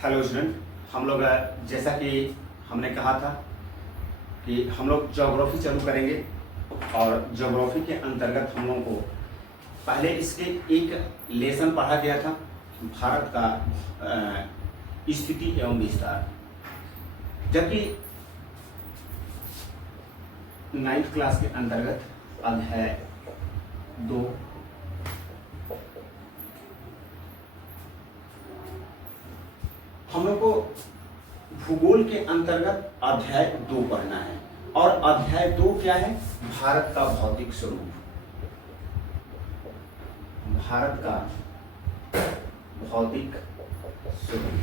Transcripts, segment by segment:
Hello student, हम लोग जैसा कि हमने कहा था कि हम लोग ज्योग्राफी चालू करेंगे और ज्योग्राफी के अंतर्गत हम लोगों को पहले इसके एक लेसन पढ़ा गया था, भारत का स्थिति एवं विस्तार। जबकि 9th क्लास के अंतर्गत अध्याय 2 हम लोग को भूगोल के अंतर्गत अध्याय 2 पढ़ना है। और अध्याय 2 क्या है? भारत का भौतिक स्वरूप। भारत का भौतिक स्वरूप।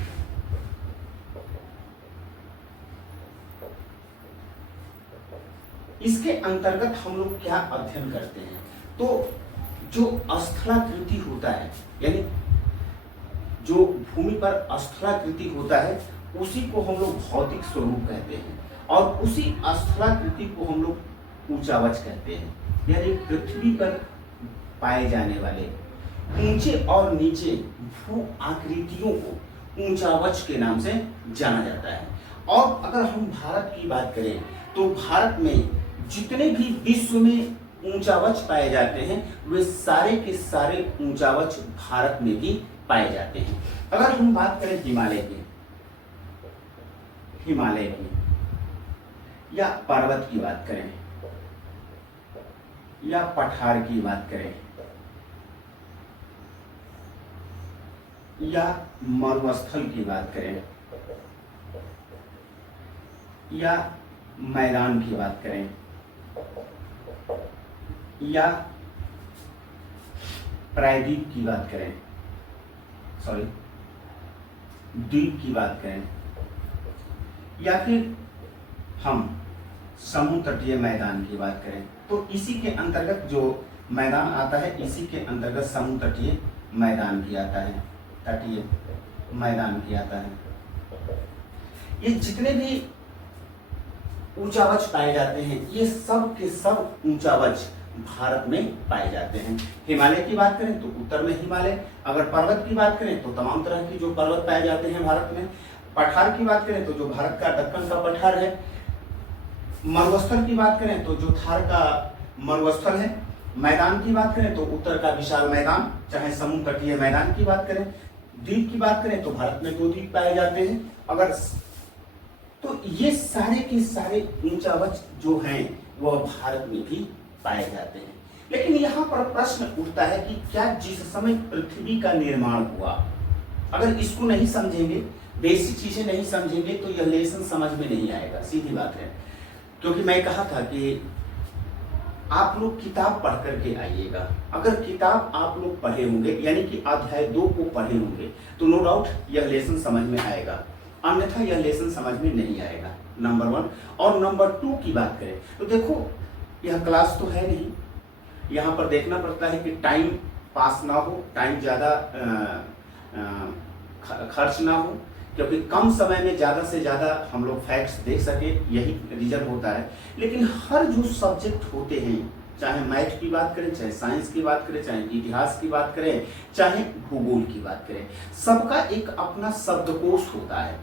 इसके अंतर्गत हम लोग क्या अध्ययन करते हैं? तो जो स्थलाकृति होता है, यानी जो भूमि पर स्थलाकृति होता है, उसी को हम लोग भौतिक स्वरूप कहते हैं। और उसी स्थलाकृति को हम लोग ऊंचावच कहते हैं। यानी पृथ्वी पर पाए जाने वाले ऊंचे और नीचे भू आकृतियों को ऊंचावच के नाम से जाना जाता है। और अगर हम भारत की बात करें तो भारत में जितने भी विश्व में ऊंचावच पाए जाते हैं, वे सारे के सारे ऊंचावच भारत में भी पाए जाते हैं। अगर हम बात करें हिमालय की या पर्वत की बात करें या पठार की बात करें या मरुस्थल की बात करें या मैदान की बात करें या प्रायद्वीप की बात करें, द्वीप की बात करें, या फिर हम समुद्र तटीय मैदान की बात करें, तो इसी के अंतर्गत जो मैदान आता है, इसी के अंतर्गत समुद्र तटीय मैदान भी आता है, तटीय मैदान भी आता है। ये जितने भी ऊंचावच पाए जाते हैं, ये सब के सब ऊंचावच भारत में पाए जाते हैं। हिमालय की बात करें तो उत्तर में हिमालय, अगर पर्वत की बात करें तो तमाम तरह की जो पर्वत पाए जाते हैं भारत में। पठार की बात करें तो जो भारत का दक्कन का पठार है। मरुस्थल की बात करें तो जो थार का मरुस्थल है। मैदान की बात करें तो उत्तर का विशाल मैदान, चाहे समुद्र तटीय मैदान की बात करें। द्वीप की बात करें तो भारत में 2 द्वीप पाए जाते हैं। अगर तो ये सारे के सारे ऊंचावच जो हैं वह भारत में भी पाए जाते हैं। लेकिन यहाँ पर प्रश्न उठता है कि क्या जिस समय पृथ्वी का निर्माण हुआ, अगर इसको नहीं समझेंगे, बेसिक चीजें नहीं समझेंगे, तो यह लेसन समझ में नहीं आएगा। सीधी बात है। क्योंकि मैं कहा था कि आप लोग किताब पढ़ करके आइएगा। अगर किताब आप लोग पढ़े होंगे, यानी कि अध्याय 2 को पढ़े होंगे, तो नो डाउट यह लेसन समझ में आएगा, अन्यथा यह लेसन समझ में नहीं आएगा। नंबर 1। और नंबर 2 की बात करें तो देखो, यह क्लास तो है नहीं, यहाँ पर देखना पड़ता है कि टाइम पास ना हो, टाइम ज़्यादा खर्च ना हो, क्योंकि कम समय में ज़्यादा से ज़्यादा हम लोग फैक्ट्स देख सके, यही रीजन होता है। लेकिन हर जो सब्जेक्ट होते हैं, चाहे मैथ की बात करें, चाहे साइंस की बात करें, चाहे इतिहास की बात करें, चाहे भूगोल की बात करें, सबका एक अपना शब्दकोश होता है।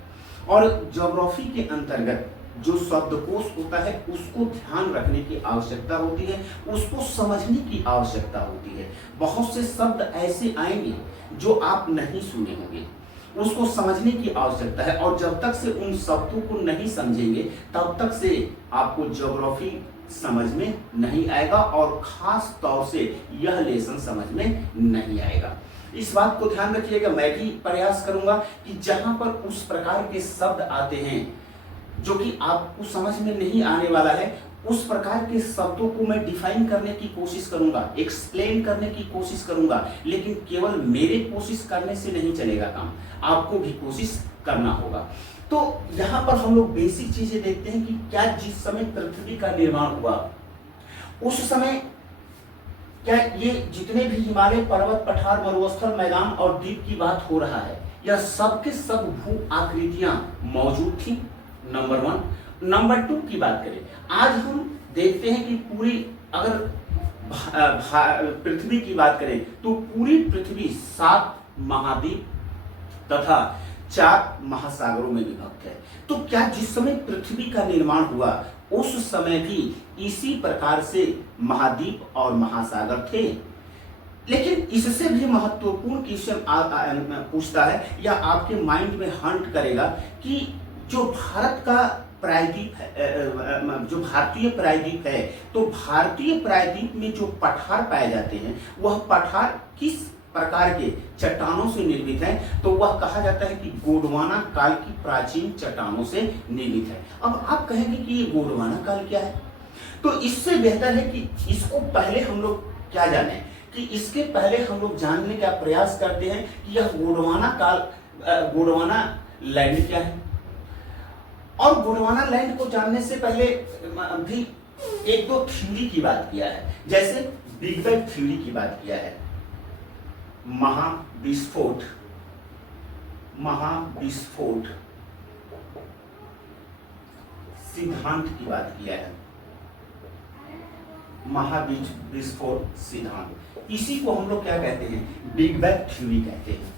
और ज्योग्राफी के अंतर्गत जो शब्दकोश होता है, उसको ध्यान रखने की आवश्यकता होती है, उसको समझने की आवश्यकता होती है। बहुत से शब्द ऐसे आएंगे जो आप नहीं सुने होंगे, उसको समझने की आवश्यकता है। और जब तक से उन शब्दों को नहीं समझेंगे, तब तक से आपको ज्योग्राफी समझ में नहीं आएगा, और खास तौर से यह लेसन समझ में नहीं आएगा। इस बात को ध्यान रखिएगा। मैं भी प्रयास करूंगा कि जहां पर उस प्रकार के शब्द आते हैं जो कि आपको समझ में नहीं आने वाला है, उस प्रकार के शब्दों को मैं डिफाइन करने की कोशिश करूंगा, एक्सप्लेन करने की कोशिश करूंगा। लेकिन केवल मेरे कोशिश करने से नहीं चलेगा काम, आपको भी कोशिश करना होगा। तो यहाँ पर हम लोग बेसिक चीजें देखते हैं कि क्या जिस समय पृथ्वी का निर्माण हुआ, उस समय क्या ये जितने भी हिमालय, पर्वत, पठार, मरुस्थल, मैदान और द्वीप की बात हो रहा है, यह सब के सब भू आकृतियां मौजूद थी। नंबर 1। नंबर 2 की बात करें, आज हम देखते हैं कि पूरी, अगर पृथ्वी की बात करें तो पूरी पृथ्वी 7 महाद्वीप तथा 4 महासागरों में विभक्त है। तो क्या जिस समय पृथ्वी का निर्माण हुआ उस समय भी इसी प्रकार से महाद्वीप और महासागर थे? लेकिन इससे भी महत्वपूर्ण क्वेश्चन पूछता है या आपके माइंड में हंट करेगा कि जो भारत का प्रायद्वीप है, जो भारतीय प्रायद्वीप है, तो भारतीय प्रायद्वीप में जो पठार पाए जाते हैं वह पठार किस प्रकार के चट्टानों से निर्मित है? तो वह कहा जाता है कि गोंडवाना काल की प्राचीन चट्टानों से निर्मित है। अब आप कहेंगे कि ये गोंडवाना काल क्या है, तो इससे बेहतर है कि इसको पहले हम लोग क्या जाने, कि इसके पहले हम लोग जानने का प्रयास करते हैं कि यह गोंडवाना काल, गोंडवाना लैंड क्या है। और गोंडवाना लैंड को जानने से पहले भी एक दो थ्योरी की बात किया है, जैसे बिग बैंग थ्योरी की बात किया है, महाविस्फोट सिद्धांत की बात किया है, महाविस्फोट सिद्धांत। इसी को हम लोग क्या कहते हैं? बिग बैंग थ्योरी कहते हैं।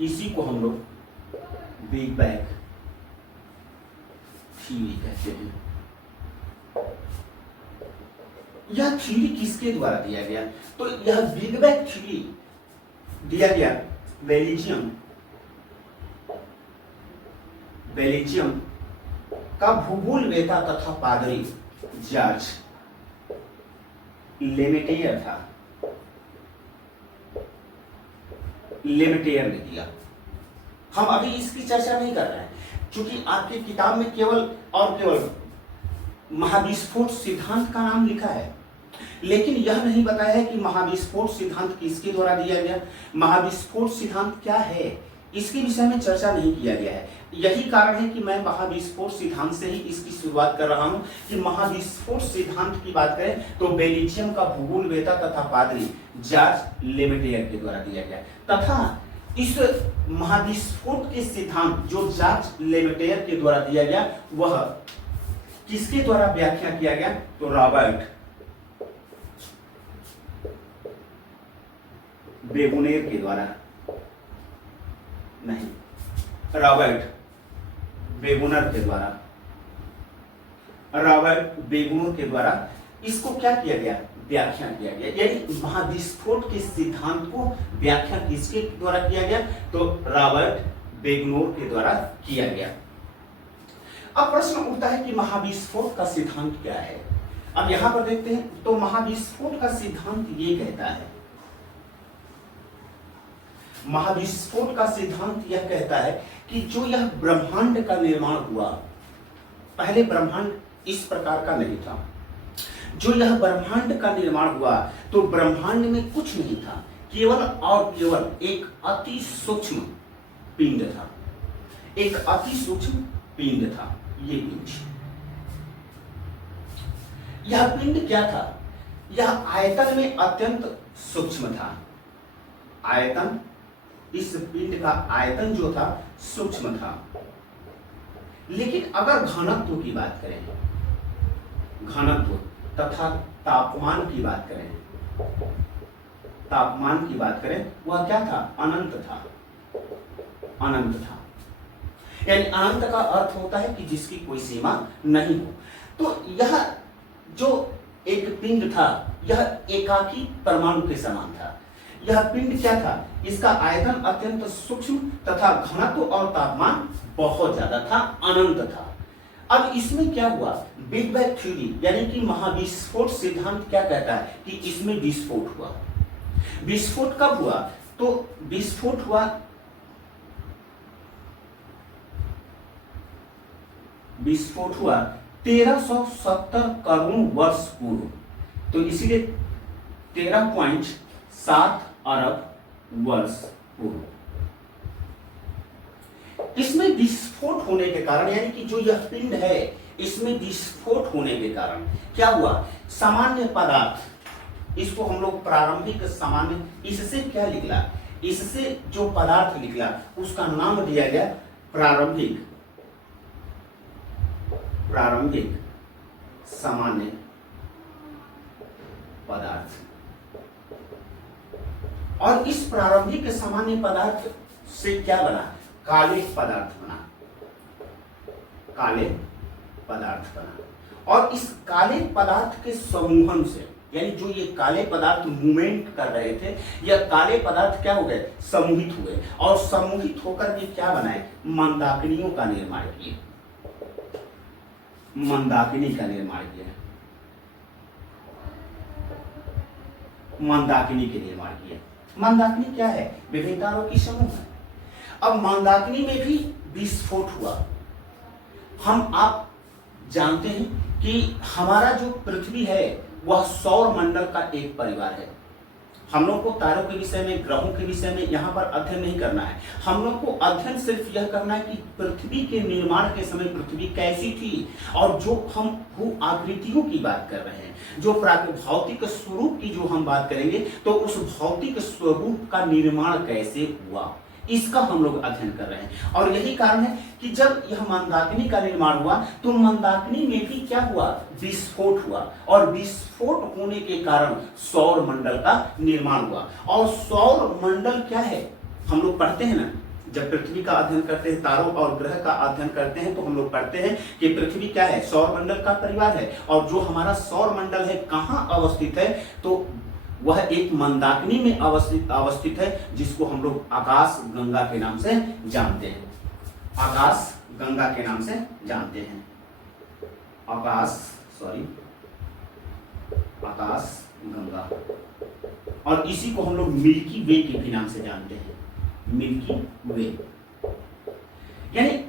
इसी को हम लोग बिग बैंग थ्योरी कहते हैं। यह थ्योरी किसके द्वारा दिया गया? तो यह बिग बैंग थ्योरी दिया गया बेल्जियम का भूगोलवेत्ता तथा पादरी जॉर्ज लेमेटेयर था। लेमेटेयर ने दिया। हम अभी इसकी चर्चा नहीं कर रहे हैं, क्योंकि आपकी किताब में केवल और केवल महाविस्फोट सिद्धांत का नाम लिखा है, लेकिन यह नहीं बताया है कि महाविस्फोट सिद्धांत किसके द्वारा दिया गया। महाविस्फोट सिद्धांत क्या है, इसके विषय में चर्चा नहीं किया गया है। यही कारण है कि मैं महाविस्फोट सिद्धांत से ही इसकी शुरुआत कर रहा हूं कि महाविस्फोट सिद्धांत की बात करें तो बेल्जियम का भूगोलवेत्ता तथा पादरी जॉर्ज लेमेटेयर के द्वारा दिया गया, तथा इस महाविस्फोट के सिद्धांत जो जॉर्ज लेमेटेयर के द्वारा दिया गया वह किसके द्वारा व्याख्या किया गया? तो रॉबर्ट बेगुनियर के द्वारा, नहीं, रॉबर्ट बेगुनर के द्वारा, रॉबर्ट बेगुनर के द्वारा इसको क्या किया गया? व्याख्या किया गया। यानी महाविस्फोट के सिद्धांत को व्याख्या किसके द्वारा किया गया? तो रॉबर्ट बेगुनर के द्वारा किया गया। अब प्रश्न उठता है कि महाविस्फोट का सिद्धांत क्या है। अब यहां पर देखते हैं तो महाविस्फोट का सिद्धांत ये कहता है, महाविस्फोट का सिद्धांत यह कहता है कि जो यह ब्रह्मांड का निर्माण हुआ, पहले ब्रह्मांड इस प्रकार का नहीं था। जो यह ब्रह्मांड का निर्माण हुआ तो ब्रह्मांड में कुछ नहीं था, केवल और केवल एक अति सूक्ष्म पिंड था, एक अति सूक्ष्म पिंड था। ये पिंड, यह पिंड क्या था? यह आयतन में अत्यंत सूक्ष्म था। आयतन, इस पिंड का आयतन जो था सूक्ष्म था। लेकिन अगर घनत्व की बात करें, घनत्व तथा तापमान की बात करें, तापमान की बात करें, वह क्या था? अनंत था, अनंत था। यानी अनंत का अर्थ होता है कि जिसकी कोई सीमा नहीं हो। तो यह जो एक पिंड था यह एकाकी परमाणु के समान था। यह पिंड क्या था? इसका आयतन अत्यंत सूक्ष्म तथा घनत्व और तापमान बहुत ज्यादा था, अनंत था। अब इसमें क्या हुआ? बिग बैंग थ्योरी यानी कि महाविस्फोट सिद्धांत क्या कहता है कि इसमें विस्फोट हुआ। विस्फोट कब हुआ? तो विस्फोट हुआ, विस्फोट हुआ 1370 करोड़ वर्ष पूर्व। तो इसीलिए 13.7 अरब वर्ष पूर्व। इसमें विस्फोट होने के कारण, यानी कि जो यह पिंड है इसमें विस्फोट होने के कारण क्या हुआ? सामान्य पदार्थ, इसको हम लोग प्रारंभिक सामान्य, इससे क्या निकला? इससे जो पदार्थ निकला उसका नाम दिया गया प्रारंभिक, प्रारंभिक सामान्य पदार्थ। और इस प्रारंभिक सामान्य पदार्थ से क्या बना? काले पदार्थ बना, काले पदार्थ बना। और इस काले पदार्थ के समूहन से, यानी जो ये काले पदार्थ मूवमेंट कर रहे थे, यह काले पदार्थ क्या हो गए? समूहित हुए, और समूहित होकर ये क्या बनाए? मंदाकिनियों का निर्माण किए, मंदाकिनी का निर्माण किया, मंदाकिनी के निर्माण किए। मंदाकिनी क्या है? विभिन्न तारों की समूह है। अब मंदाकिनी में भी विस्फोट हुआ। हम आप जानते हैं कि हमारा जो पृथ्वी है वह सौर मंडल का एक परिवार है। हम लोग को तारों के विषय में, ग्रहों के विषय में यहाँ पर अध्ययन नहीं करना है। हम लोग को अध्ययन सिर्फ यह करना है कि पृथ्वी के निर्माण के समय पृथ्वी कैसी थी, और जो हम भू आकृतियों की बात कर रहे हैं, जो भौतिक स्वरूप की जो हम बात करेंगे, तो उस भौतिक स्वरूप का निर्माण कैसे हुआ, इसका हम लोग अध्ययन कर रहे हैं। और यही कारण है कि जब यह मंदाकिनी का निर्माण हुआ तो मंदाकिनी में भी क्या हुआ? विस्फोट हुआ, और विस्फोट होने के कारण सौर मंडल का निर्माण हुआ। और सौर मंडल क्या है? हम लोग पढ़ते हैं ना, जब पृथ्वी का अध्ययन करते हैं, तारों और ग्रह का अध्ययन करते हैं, तो हम लोग पढ़ते हैं कि पृथ्वी क्या है? सौर मंडल का परिवार है। और जो हमारा सौर मंडल है कहाँ अवस्थित है? तो वह एक मंदाकिनी में अवस्थित है, जिसको हम लोग आकाश गंगा के नाम से जानते हैं। आकाश गंगा के नाम से जानते हैं। आकाश गंगा। और इसी को हम लोग मिल्की वे के भी नाम से जानते हैं, मिल्की वे। यानी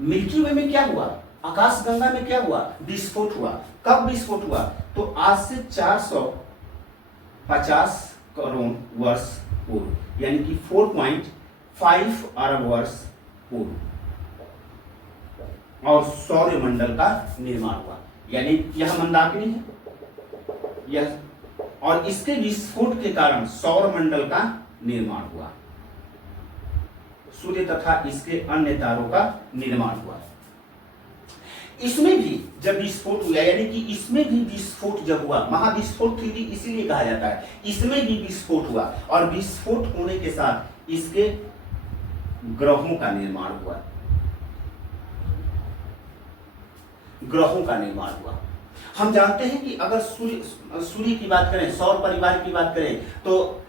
मिल्की वे में क्या हुआ? आकाश गंगा में क्या हुआ? विस्फोट हुआ। कब विस्फोट हुआ? तो आज से 450 करोड़ वर्ष पूर्व, यानी कि 4.5 अरब वर्ष पूर्व, और सौर मंडल का निर्माण हुआ। यानी यह मंदाकिनी है, यह, और इसके विस्फोट के कारण सौर मंडल का निर्माण हुआ, सूर्य तथा इसके अन्य तारों का निर्माण हुआ। इसमें भी जब विस्फोट हुआ, यानी कि इसमें भी विस्फोट जब हुआ, महाविस्फोट थी इसीलिए कहा जाता है, इसमें भी विस्फोट हुआ, और विस्फोट होने के साथ इसके ग्रहों का निर्माण हुआ, ग्रहों का निर्माण हुआ। हम जानते हैं कि अगर सूर्य की बात करें, सौर परिवार की बात करें, तो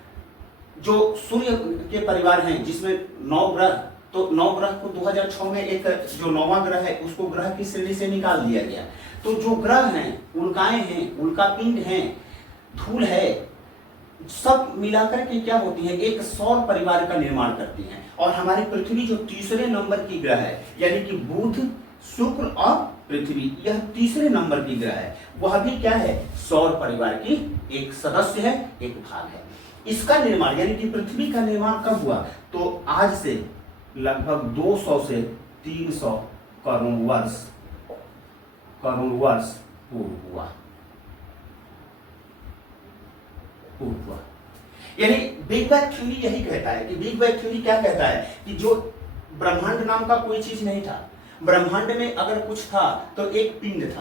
जो सूर्य के परिवार हैं जिसमें 9 ग्रह, तो 9 ग्रह को 2006 में एक जो 9वां ग्रह है उसको ग्रह की श्रेणी से निकाल दिया गया। तो जो ग्रह हैं, उल्काएं हैं, उल्कापिंड हैं, धूल है, सब मिलाकर के क्या होती है? एक सौर परिवार का निर्माण करती हैं। और हमारी पृथ्वी जो तीसरे नंबर की ग्रह है, यानी कि बुध, शुक्र और पृथ्वी, यह तीसरे नंबर की ग्रह है, वह भी क्या है? सौर परिवार की एक सदस्य है, एक भाग है। इसका निर्माण, यानी कि पृथ्वी का निर्माण कब हुआ? तो आज से लगभग 200 से 300 करोड़ वर्ष पूर्व हुआ। यानी बिग बैंग थ्योरी यही कहता है कि बिग बैंग थ्योरी क्या कहता है कि जो ब्रह्मांड नाम का कोई चीज नहीं था, ब्रह्मांड में अगर कुछ था तो एक पिंड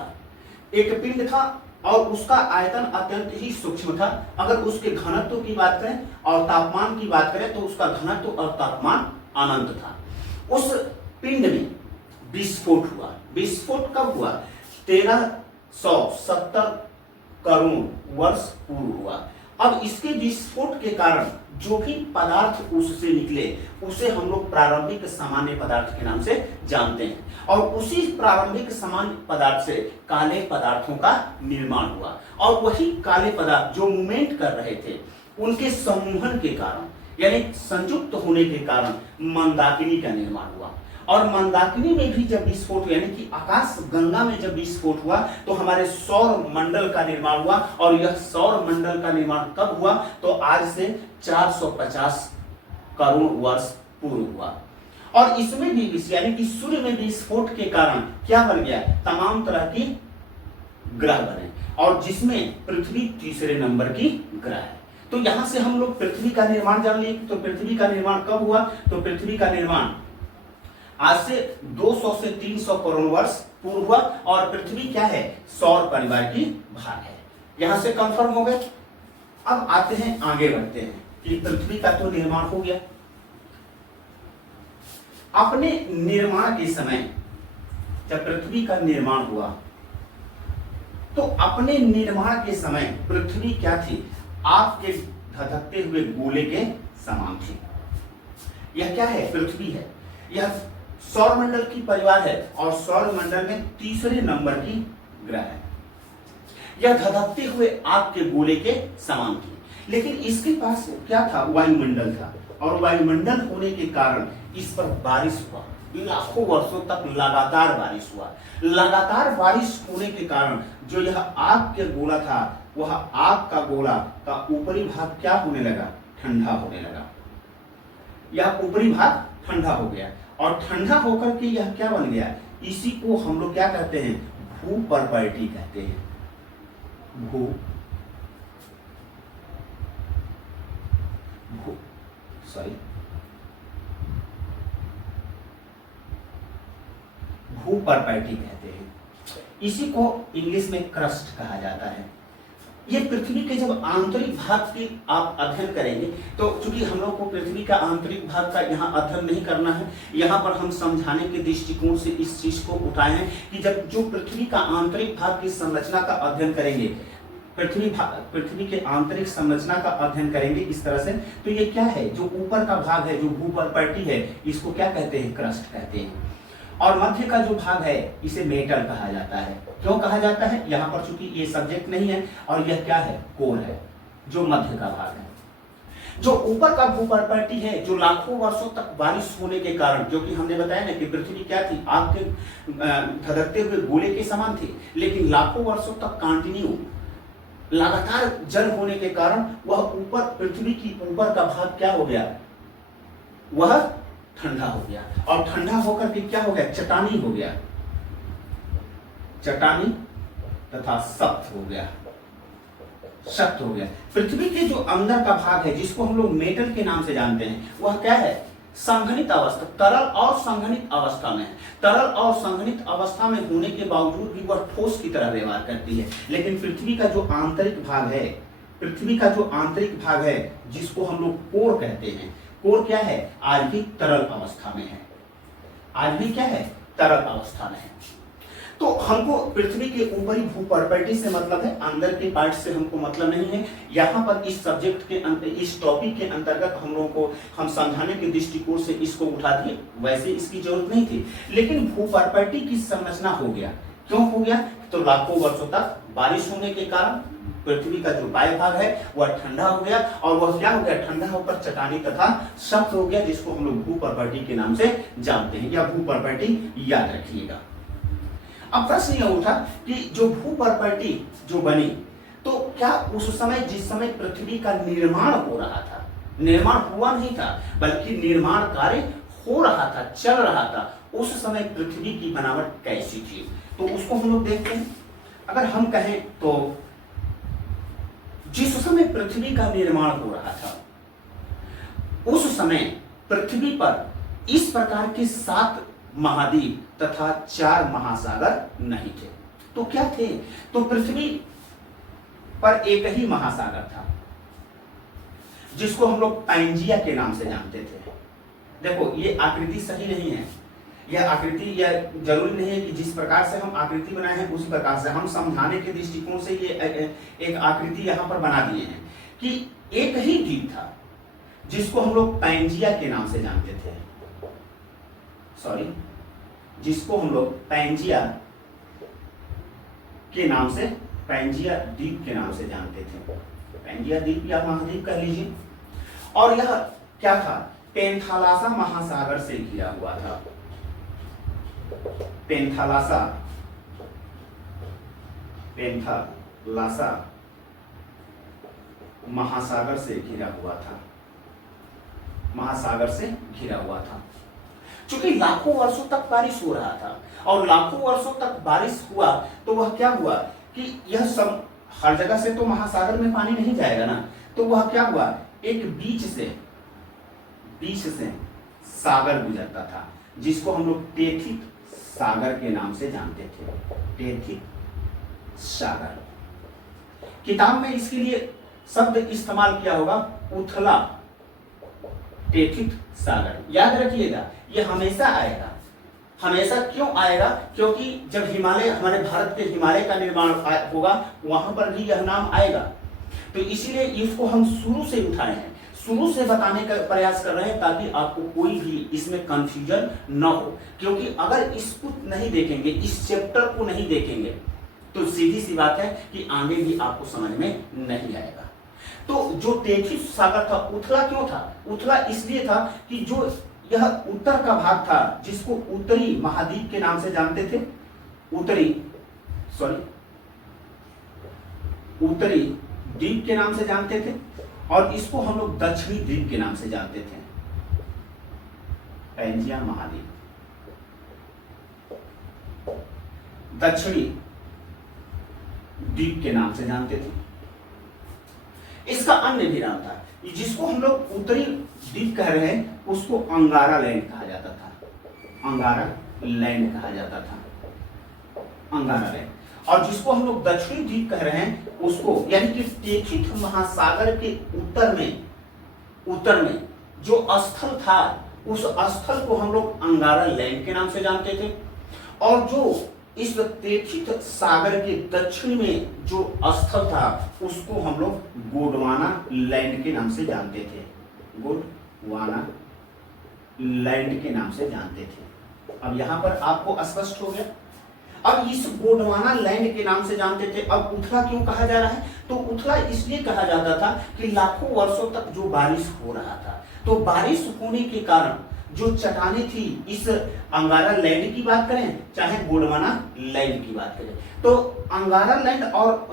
था, और उसका आयतन अत्यंत ही सूक्ष्म था। अगर उसके घनत्व की बात करें और तापमान की बात करें तो उसका घनत्व और तापमान अनंत था। उस पिंड में विस्फोट हुआ। विस्फोट कब हुआ? 1370 करोड़ वर्ष पूर्व हुआ। अब इसके विस्फोट के कारण जो भी पदार्थ उससे निकले उसे हम लोग प्रारंभिक सामान्य पदार्थ के नाम से जानते हैं, और उसी प्रारंभिक सामान्य पदार्थ से काले पदार्थों का निर्माण हुआ। और वही काले पदार्थ जो मूवमेंट कर रहे थे, उनके समूहन के कारण, यानी संयुक्त होने के कारण मंदाकिनी का निर्माण हुआ। और मंदाकिनी में भी जब विस्फोट हुआ, यानी कि आकाश गंगा में जब विस्फोट हुआ, तो हमारे सौर मंडल का निर्माण हुआ। और यह सौर मंडल का निर्माण कब हुआ? तो आज से 450 करोड़ वर्ष पूर्व हुआ। और इसमें भी, यानी कि सूर्य में विस्फोट के कारण क्या बन गया? तमाम तरह की ग्रह बने, और जिसमें पृथ्वी तीसरे नंबर की ग्रह है। तो यहां से हम लोग पृथ्वी का निर्माण जान लिए। तो पृथ्वी का निर्माण कब हुआ? तो पृथ्वी का निर्माण आज से 200 से 300 करोड़ वर्ष पूर्व हुआ। और पृथ्वी क्या है? सौर परिवार की भाग है। यहां से कंफर्म हो गए। अब आते हैं, आगे बढ़ते हैं कि पृथ्वी का तो निर्माण हो गया। अपने निर्माण के समय जब पृथ्वी का निर्माण हुआ तो अपने निर्माण के समय पृथ्वी क्या थी? आपके धधकते हुए गोले के समान थी। यह क्या है? पृथ्वी है। यह सौरमंडल की परिवार है और सौरमंडल में तीसरे नंबर की ग्रह है। यह धधकते हुए आग के गोले के समान थी, लेकिन इसके पास क्या था? वायुमंडल था, और वायुमंडल होने के कारण इस पर बारिश हुआ। लाखों वर्षों तक लगातार बारिश हुआ। लगातार बारिश होने के कारण जो यह आग के गोला था, वह आग का गोला का ऊपरी भाग क्या होने लगा? ठंडा होने लगा। यह ऊपरी भाग ठंडा हो गया, और ठंडा होकर के यह क्या बन गया? इसी को हम लोग क्या कहते हैं? भूपर्पैटी कहते हैं। भूपर्पैटी कहते हैं। इसी को इंग्लिश में क्रस्ट कहा जाता है। ये पृथ्वी के जब आंतरिक भाग की आप अध्ययन करेंगे, तो चूंकि हम लोग को पृथ्वी का आंतरिक भाग का यहाँ अध्ययन नहीं करना है, यहाँ पर हम समझाने के दृष्टिकोण से इस चीज को उठाए हैं कि जब जो पृथ्वी का आंतरिक भाग की संरचना का अध्ययन करेंगे, पृथ्वी के आंतरिक संरचना का अध्ययन करेंगे इस तरह से, तो ये क्या है? जो ऊपर का भाग है, जो भूपर्पैटी है, इसको क्या कहते हैं? क्रस्ट कहते हैं। और मध्य का जो भाग है, इसे मेटल कहा जाता है। क्यों कहा जाता है? यहाँ पर चूंकि ये सब्जेक्ट नहीं है, और यह क्या है? कोर है, जो मध्य का भाग है। जो ऊपर का भूपर्पैटी है, जो लाखों वर्षों तक बारिश होने के कारण, जो कि हमने बताया ना कि पृथ्वी क्या थी? आग के धधकते हुए गोले के समान थी, लेकिन लाखों वर्षों तक कंटिन्यू लगातार जल होने के कारण वह ऊपर, पृथ्वी की ऊपर का भाग क्या हो गया? वह ठंडा हो गया, और ठंडा होकर के क्या हो गया? चट्टानी हो गया। चट्टानी तथा सख्त हो गया, सख्त हो गया। पृथ्वी के जो अंदर का भाग है, जिसको हम लोग मेटल के नाम से जानते हैं, वह क्या है? संघनित अवस्था, तरल और संघनित अवस्था में है। तरल और संघनित अवस्था में होने के बावजूद भी वह ठोस की तरह व्यवहार करती है। लेकिन पृथ्वी का जो आंतरिक भाग है, पृथ्वी का जो आंतरिक भाग है, जिसको हम लोग कोर कहते हैं, कोर क्या है? आज भी तरल अवस्था में है। आज भी क्या है? तरल अवस्था में है। तो हमको पृथ्वी के ऊपरी भूपर्पैटी से मतलब है, अंदर के पार्ट से हमको मतलब नहीं है। यहाँ पर इस सब्जेक्ट के इस टॉपिक के अंतर्गत हम लोगों को हम समझाने के दृष्टिकोण से इसको उठा दिए, वैसे इसकी जरूरत नहीं थी। लेकिन भूपर्पैटी की संरचना हो गया। क्यों हो गया? तो लाखों वर्षों तक बारिश होने के कारण पृथ्वी का जो वायु भाग है वह ठंडा हो गया, और वह क्या हो गया? ठंडा होकर चट्टानी तथा सख्त हो गया, जिसको हम लोग भूपर्पैटी के नाम से जानते हैं, या भूपर्पैटी याद रखिएगा। अब प्रश्न यह उठा कि जो भूपर्पैटी जो बनी, तो क्या उस समय, जिस समय पृथ्वी का निर्माण हो रहा था, निर्माण हुआ नहीं था बल्कि निर्माण कार्य हो रहा था, चल रहा था, उस समय पृथ्वी की बनावट कैसी थी? तो उसको हम लोग देखते हैं। अगर हम कहें तो जिस समय पृथ्वी का निर्माण हो रहा था, उस समय पृथ्वी पर इस प्रकार के 7 महाद्वीप तथा 4 महासागर नहीं थे। तो क्या थे? तो पृथ्वी पर एक ही महासागर था, जिसको हम लोग पैंजिया के नाम से जानते थे। देखो, ये आकृति सही नहीं है। यह आकृति, यह जरूरी नहीं है कि जिस प्रकार से हम आकृति बनाए हैं उसी प्रकार से हम समझाने के दृष्टिकोण से ये एक आकृति यहाँ पर बना दिए हैं कि एक ही द्वीप था, जिसको हम लोग पैंजिया के नाम से जानते थे। जिसको हम लोग पैंजिया के नाम से, पैंजिया द्वीप के नाम से जानते थे। पैंजिया द्वीप या महाद्वीप कह लीजिए। और यह क्या था? पेंथालासा महासागर से घिरा हुआ था। पेंथालासा महासागर से घिरा हुआ था। महासागर से घिरा हुआ था। चूंकि लाखों वर्षों तक बारिश हो रहा था, और लाखों वर्षों तक बारिश हुआ, तो वह क्या हुआ कि यह सब हर जगह से तो महासागर में पानी नहीं जाएगा ना, तो वह क्या हुआ? एक बीच से सागर गुजरता था, जिसको हम लोग टेथित सागर के नाम से जानते थे। टेथित सागर। किताब में इसके लिए शब्द इस्तेमाल किया होगा उथला टेथित सागर। याद रखिएगा, ये हमेशा आएगा। हमेशा क्यों आएगा? क्योंकि जब हिमालय, हमारे भारत के हिमालय का निर्माण होगा, वहां पर भी यह नाम आएगा। तो इसीलिए इसको हम शुरू से उठाए हैं, शुरू से बताने का प्रयास कर रहे हैं, ताकि आपको कोई भी इसमें कंफ्यूजन न हो। क्योंकि अगर इसको नहीं देखेंगे, इस चैप्टर को नहीं देखेंगे, तो सीधी सी बात है कि आगे भी आपको समझ में नहीं आएगा। तो जो टेथित सागर था, उथला क्यों था? उथला इसलिए था कि जो यह उत्तर का भाग था, जिसको उत्तरी महाद्वीप के नाम से जानते थे, उत्तरी द्वीप के नाम से जानते थे, और इसको हम लोग दक्षिणी द्वीप के नाम से जानते थे, पैंजिया महाद्वीप, दक्षिणी द्वीप के नाम से जानते थे। इसका अन्य भी नाम था, जिसको हम लोग उत्तरी द्वीप कह रहे हैं, उसको अंगारा लैंड कहा जाता था, अंगारा लैंड कहा जाता था, अंगारा लैंड। और जिसको हम लोग दक्षिणी द्वीप कह रहे हैं, उसको यानी कि टेथित महासागर के उत्तर में जो स्थल था, उस स्थल को हम लोग अंगारा लैंड के नाम से जानते थे। और जो इस टेथित सागर के दक्षिण में जो स्थल था, उसको हम लोग गोंडवाना लैंड के नाम से जानते थे, गोंडवाना लैंड के नाम से जानते थे। अब यहां पर आपको स्पष्ट हो गया। अब इस गोंडवाना लैंड के नाम से जानते थे। अब उथला क्यों कहा जा रहा है? तो उथला इसलिए कहा जाता था कि लाखों वर्षों तक जो बारिश हो रहा था, तो बारिश होने के कारण जो चट्टानें थी, इस अंगारा लैंड की बात करें चाहे गोंडवाना लैंड की बात करें, तो अंगारा लैंड और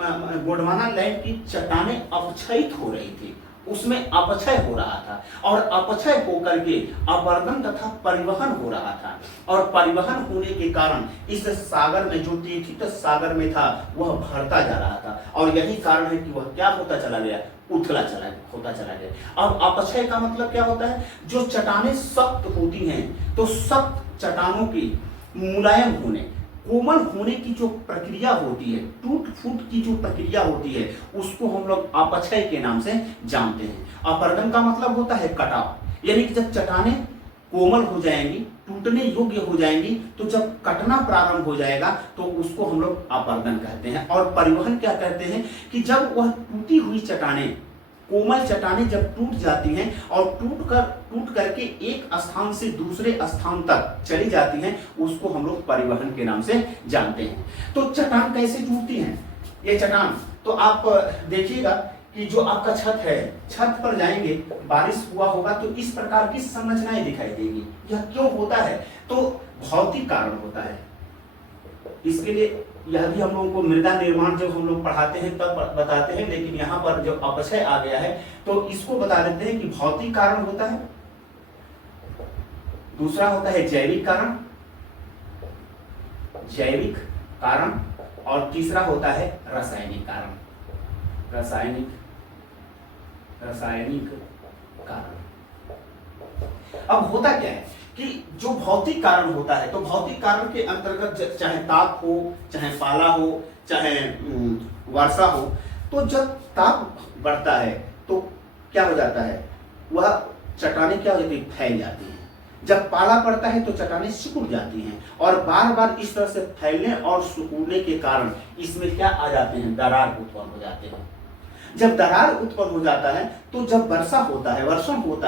गोंडवाना लैंड की चट्टानें अपक्षयित हो रही थी, उसमें अपक्षय हो रहा था। और अपक्षय होकर के अपर्दन तथा परिवहन हो रहा था, और परिवहन होने के कारण इस सागर में, जो टेथित सागर में था, वह भरता जा रहा था। और यही कारण है कि वह क्या होता चला गया? उथला होता चला गया। अब अपक्षय का मतलब क्या होता है? जो चट्टानें सख्त होती हैं, तो सख्त चट्टानों की मुलायम होने, कोमल होने की जो प्रक्रिया होती है, टूट फूट की जो प्रक्रिया होती है, उसको हम लोग अपक्षय के नाम से जानते हैं। अपर्दन का मतलब होता है कटाव, यानी कि जब चट्टानें कोमल हो जाएंगी, टूटने योग्य हो जाएंगी, तो जब कटना प्रारंभ हो जाएगा, तो उसको हम लोग अपर्दन कहते हैं। और परिवहन क्या कहते हैं? कि जब वह टूटी हुई चट्टानें, कोमल चट्टानें जब टूट जाती हैं और टूट करके एक स्थान से दूसरे स्थान तक चली जाती हैं, उसको हम लोग परिवहन के नाम से जानते हैं। तो चट्टान कैसे टूटती हैं? ये चट्टान तो आप देखिएगा कि जो आपका छत है, छत पर जाएंगे, बारिश हुआ होगा तो इस प्रकार की संरचनाएं दिखाई देगी। यह क्यों होता है? तो भौतिक कारण होता है। इसके लिए यह भी हम लोगों को मृदा निर्माण जब हम लोग पढ़ाते हैं तब बताते हैं, लेकिन यहाँ पर जब अपक्षय आ गया है तो इसको बता देते हैं कि भौतिक कारण होता है, दूसरा होता है जैविक कारण, और तीसरा होता है रासायनिक कारण, रासायनिक कारण। अब होता क्या है कि जो भौतिक कारण होता है, तो भौतिक कारण के अंतर्गत चाहे ताप हो, चाहे पाला हो, चाहे वर्षा हो, तो जब ताप बढ़ता है तो क्या हो जाता है? वह चट्टानें क्या हो जाती है? फैल जाती हैं। जब पाला पड़ता है तो चट्टानें सिकुड़ जाती हैं, और बार बार इस तरह से फैलने और सिकुड़ने के कारण इसमें क्या आ जाते हैं? दरार उत्पन्न हो जाते हैं। जब दरार उत्पन्न हो जाता है, तो जब वर्षा होता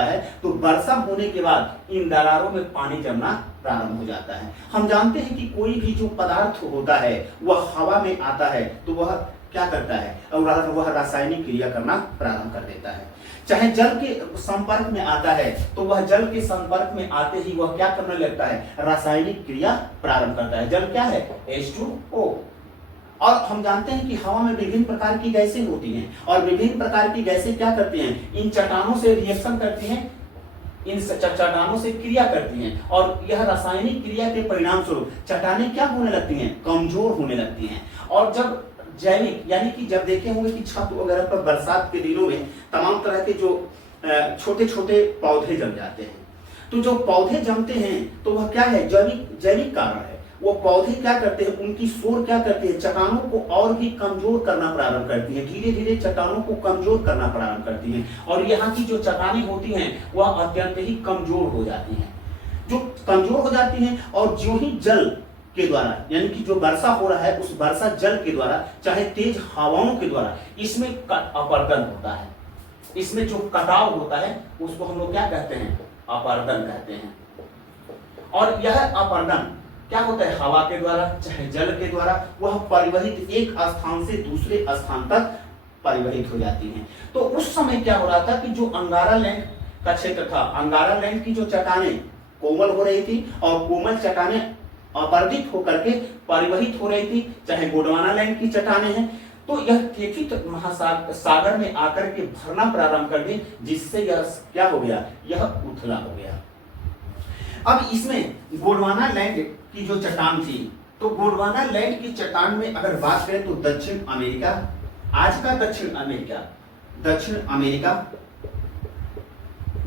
है, तो वर्षा होने के बाद इन दरारों में पानी जमना प्रारंभ हो जाता है। हम जानते हैं कि कोई भी जो पदार्थ होता है वह हवा में आता है तो वह क्या करता है? और वह रासायनिक क्रिया करना प्रारंभ कर देता है। चाहे जल के संपर्क में आता है तो वह जल के संपर्क में आते ही वह क्या करने लगता है? रासायनिक क्रिया प्रारंभ करता है। जल क्या है? H2O। और हम जानते हैं कि हवा में विभिन्न प्रकार की गैसें होती हैं, और विभिन्न प्रकार की गैसें क्या करती हैं? इन चट्टानों से रिएक्शन करती हैं, इन चट्टानों से क्रिया करती हैं, और यह रासायनिक क्रिया के परिणाम स्वरूप चट्टानें क्या होने लगती हैं? कमजोर होने लगती हैं। और जब जैविक, यानी कि जब देखे होंगे कि छत वगैरह पर बरसात के दिनों में तमाम तरह के जो छोटे छोटे पौधे जम जाते हैं, तो जो पौधे जमते हैं तो वह क्या है? जैविक कारण है। वो पौधे क्या करते हैं, उनकी शोर क्या करती है, चट्टानों को और भी कमजोर करना प्रारंभ करती है, धीरे धीरे चट्टानों को कमजोर करना प्रारंभ करती है, और यहाँ की जो चट्टानें होती हैं वह अत्यंत ही कमजोर हो जाती हैं। जो कमजोर हो जाती हैं और जो ही जल के द्वारा, यानी कि जो वर्षा हो रहा है उस वर्षा जल के द्वारा, चाहे तेज हवाओं के द्वारा, इसमें अपरदन होता है, इसमें जो कटाव होता है उसको हम लोग क्या कहते हैं, अपरदन कहते हैं। और यह अपरदन क्या होता है, हवा के द्वारा चाहे जल के द्वारा वह परिवहित एक स्थान से दूसरे स्थान तक परिवहित हो जाती हैं। तो उस समय क्या हो रहा था कि जो अंगारा लैंड का क्षेत्र था, अंगारा लैंड की जो चट्टानें कोमल हो रही थी और कोमल चट्टानें अपरदित होकर के परिवहित हो रही थी, चाहे गोंडवाना लैंड की चट्टानें हैं, तो यह केकित महासागर में आकर के भरना प्रारंभ कर दी, जिससे यह क्या हो गया, यह उथला हो गया। अब इसमें गोंडवाना लैंड की जो चट्टान थी, तो गोंडवाना लैंड की चट्टान में अगर बात करें तो दक्षिण अमेरिका, आज का दक्षिण अमेरिका, दक्षिण अमेरिका,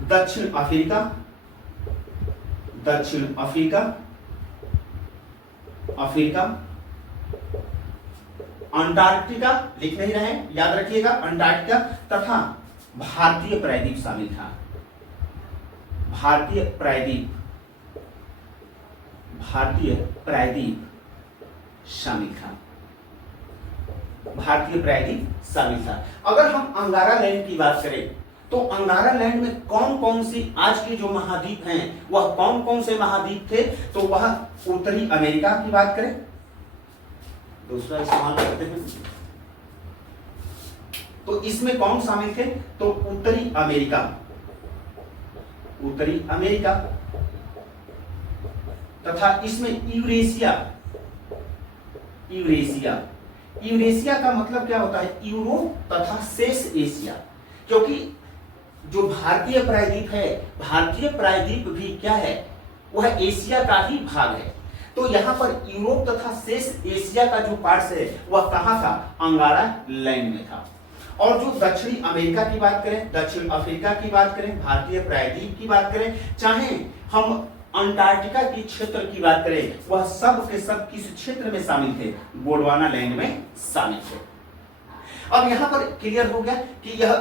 दक्षिण अफ्रीका, दक्षिण अफ्रीका, अफ्रीका, अंटार्कटिका लिख नहीं रहे, याद रखिएगा अंटार्कटिका, तथा भारतीय प्रायद्वीप शामिल था, भारतीय प्रायद्वीप, भारतीय प्रायद्वीप शामिल था, भारतीय प्रायद्वीप शामिल था। अगर हम अंगारा लैंड की बात करें तो अंगारा लैंड में कौन कौन सी आज के जो महाद्वीप हैं वह कौन कौन से महाद्वीप थे, तो वह उत्तरी अमेरिका की बात करें, दूसरा इस्तेमाल करते हैं, तो इसमें कौन शामिल थे, तो उत्तरी अमेरिका, उत्तरी अमेरिका, तथा इसमें यूरेशिया, यूरेशिया, यूरेशिया का मतलब क्या होता है, यूरोप तथा शेष एशिया, क्योंकि जो भारतीय प्रायद्वीप है, भारतीय प्रायद्वीप भी क्या है, वह एशिया का ही भाग है। तो यहाँ पर यूरोप तथा शेष एशिया का जो पार्ट है वह कहाँ था, अंगारा लैंड में था। और जो दक्षिणी अमेरिका की बात करें, दक्षिण अफ्रीका की बात करें, भारतीय प्रायद्वीप की बात करें, चाहे हम अंटार्कटिका की क्षेत्र की बात करें, वह सब के सब किस क्षेत्र में शामिल थे, गोंडवाना लैंड में शामिल थे। अब यहाँ पर क्लियर हो गया कि यह,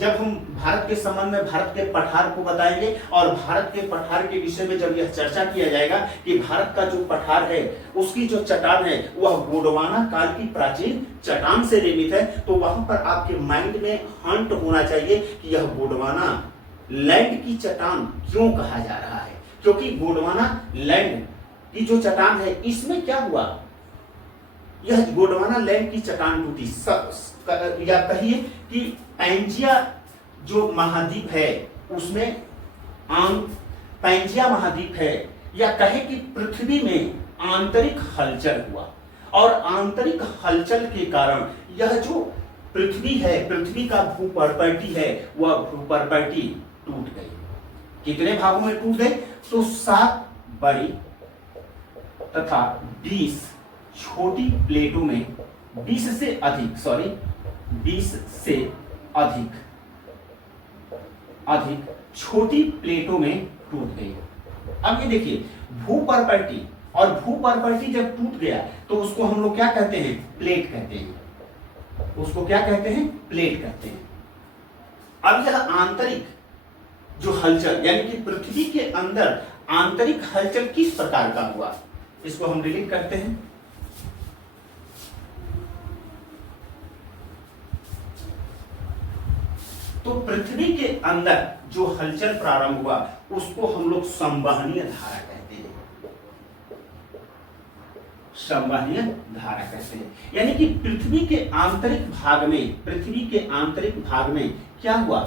जब हम भारत के संबंध में भारत के पठार को बताएंगे और भारत के पठार के विषय में जब यह चर्चा किया जाएगा कि भारत का जो पठार है उसकी जो चट्टान है वह गोंडवाना काल की प्राचीन चट्टान से निर्मित है, तो वहां पर आपके माइंड में हंट होना चाहिए कि यह गोंडवाना लैंड की चट्टान क्यों कहा जा रहा है, क्योंकि गोंडवाना लैंड की जो चट्टान है इसमें क्या हुआ, यह गोंडवाना लैंड की चट्टान टूटी, या कहिए कि पैंजिया जो महाद्वीप है उसमें पैंजिया महाद्वीप है, या कहे कि पृथ्वी में आंतरिक हलचल हुआ, और आंतरिक हलचल के कारण यह जो पृथ्वी है, पृथ्वी का भूपर्पटी है, वह भूपर्पटी टूट गई। कितने भागों में टूट गई, तो 7 बड़ी तथा 20 छोटी प्लेटों में 20 से अधिक छोटी प्लेटों में टूट गई। अब ये देखिए भूपर्पटी, और भूपर्पटी जब टूट गया तो उसको हम लोग क्या कहते हैं, प्लेट कहते हैं, उसको क्या कहते हैं, प्लेट कहते हैं। अब यह आंतरिक जो हलचल, यानी कि पृथ्वी के अंदर आंतरिक हलचल किस प्रकार का हुआ, इसको हम डिलीट करते हैं। तो पृथ्वी के अंदर जो हलचल प्रारंभ हुआ उसको हम लोग संवहनीय धारा कहते हैं, संवहनीय धारा कहते हैं। यानी कि पृथ्वी के आंतरिक भाग में क्या हुआ,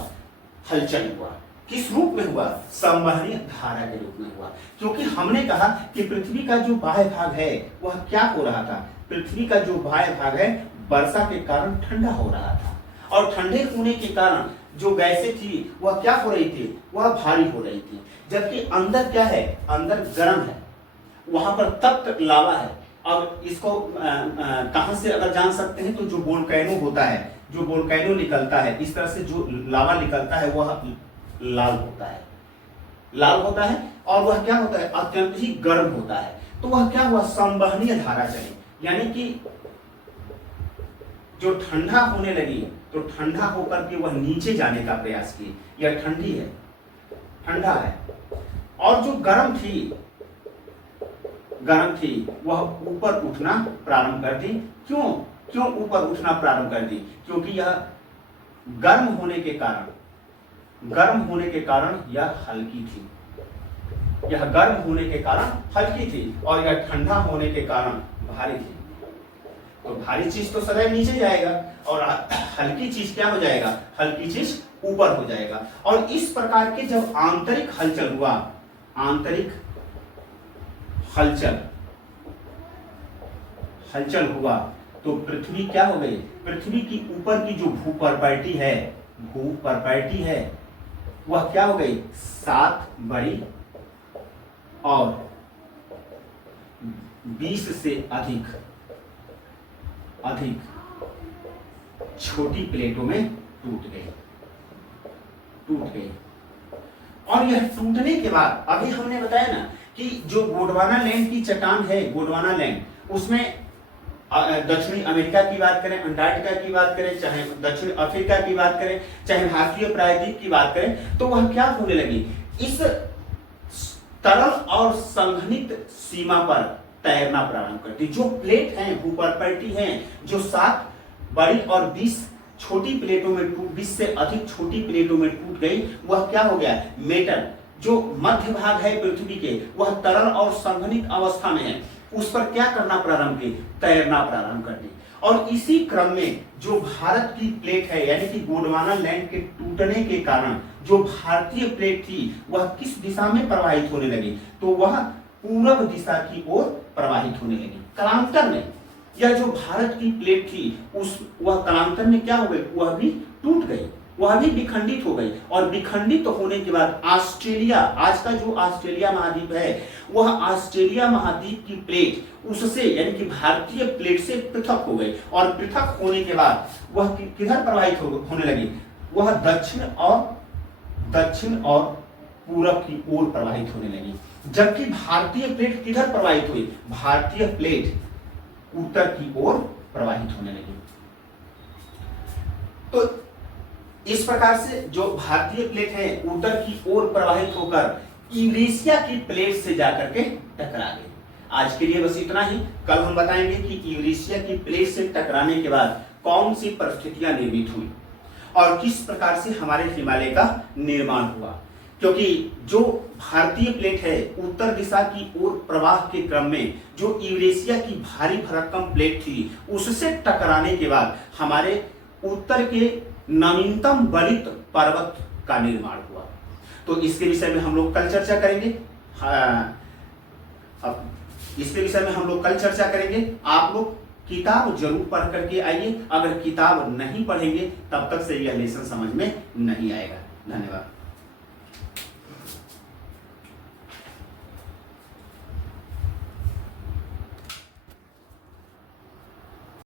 हलचल हुआ, किस रूप में हुआ, संवहनीय धारा के रूप में हुआ। क्योंकि हमने कहा कि पृथ्वी का जो बाह्य भाग है वह क्या हो रहा था, पृथ्वी का जो बाह्य भाग है वर्षा के कारण ठंडा हो रहा था, और ठंडे होने के कारण जो गैसें थी वह क्या हो रही थी, वह भारी हो रही थी, जबकि अंदर क्या है, अंदर गर्म है, वहां पर तप्त लावा है। अब इसको कहां से अगर जान सकते हैं, तो जो वोल्केनो होता है, जो वोल्केनो निकलता है, इस तरह से जो लावा निकलता है वह लाल होता है, और वह क्या होता है, अत्यंत ही गर्म होता है। तो वह क्या हुआ, संवहनीय धारा चली, यानी कि जो ठंडा होने लगी तो ठंडा होकर के वह नीचे जाने का प्रयास की, यह ठंडी है, ठंडा है, और जो गर्म थी वह ऊपर उठना प्रारंभ कर दी। क्यों ऊपर उठना प्रारंभ कर दी? क्योंकि यह गर्म होने के कारण यह हल्की थी, यह गर्म होने के कारण हल्की थी, और यह ठंडा होने के कारण भारी थी। तो भारी चीज तो सदैव नीचे जाएगा, और हल्की चीज क्या हो जाएगा, हल्की चीज ऊपर हो जाएगा। और इस प्रकार के जब आंतरिक हलचल हुआ, आंतरिक हलचल हुआ, तो पृथ्वी क्या हो गई, पृथ्वी की ऊपर की जो भूप्रॉपर्टी है वह क्या हो गई, 7 बड़ी और 20 से अधिक छोटी प्लेटों में टूट गई। और यह टूटने के बाद अभी हमने बताया ना कि जो गोंडवाना लैंड की चट्टान है, गोंडवाना लैंड, उसमें दक्षिणी अमेरिका की बात करें, अंटार्कटिका की बात करें, चाहे दक्षिण अफ्रीका की बात करें, चाहे भारतीय प्रायद्वीप की बात करें, तो वह क्या होने लगी, इस तरल और संघनित सीमा पर तैरना प्रारंभ करती। जो प्लेट हैं, भूप्रॉपर्टी हैं, जो 7 बड़ी और 20 छोटी प्लेटों में 20 से अधिक छोटी प्लेटों में टूट गई, वह क्या हो गया, मेटल जो मध्य भाग है पृथ्वी के, वह तरल और संघनित अवस्था में है, उस पर क्या करना प्रारंभ की, तैरना प्रारंभ कर दी। और इसी क्रम में जो भारत की प्लेट है, यानी कि गोंडवाना लैंड के टूटने के कारण जो भारतीय प्लेट थी वह किस दिशा में प्रवाहित होने लगी, तो वह पूर्व दिशा की ओर प्रवाहित होने लगी। कालांतर में यह जो भारत की प्लेट थी वह कालांतर में क्या हो गई, वह भी टूट गई, वह भी विखंडित हो गई। और विखंडित होने के बाद ऑस्ट्रेलिया, आज का जो ऑस्ट्रेलिया महाद्वीप है, वह ऑस्ट्रेलिया महाद्वीप की प्लेट उससे यानी कि भारतीय प्लेट से पृथक हो गई। और पृथक होने के बाद वह किधर प्रवाहित होने लगी, वह दक्षिण और पूरब की ओर प्रवाहित होने लगी। जबकि भारतीय प्लेट किधर प्रवाहित हुई, भारतीय प्लेट उत्तर की ओर प्रवाहित होने लगी। तो इस प्रकार से जो भारतीय प्लेट है उत्तर की ओर प्रवाहित होकर यूरेशिया की प्लेट से जाकर के टकरा गई। आज के लिए बस इतना ही। कल हम बताएंगे कि यूरेशिया की प्लेट से टकराने के बाद कौन सी परिस्थितियां निर्मित हुई और किस प्रकार से हमारे हिमालय का निर्माण हुआ। क्योंकि जो भारतीय प्लेट है उत्तर दिशा की ओर प्रवाह के क्रम में जो यूरेशिया की भारी भरकम प्लेट थी उससे टकराने के बाद हमारे उत्तर के नवीनतम बलित पर्वत का निर्माण हुआ। तो इसके विषय में हम लोग कल चर्चा करेंगे। अब इसके विषय में हम लोग कल चर्चा करेंगे। आप लोग किताब जरूर पढ़ करके आइए। अगर किताब नहीं पढ़ेंगे तब तक से यह लेसन समझ में नहीं आएगा। धन्यवाद।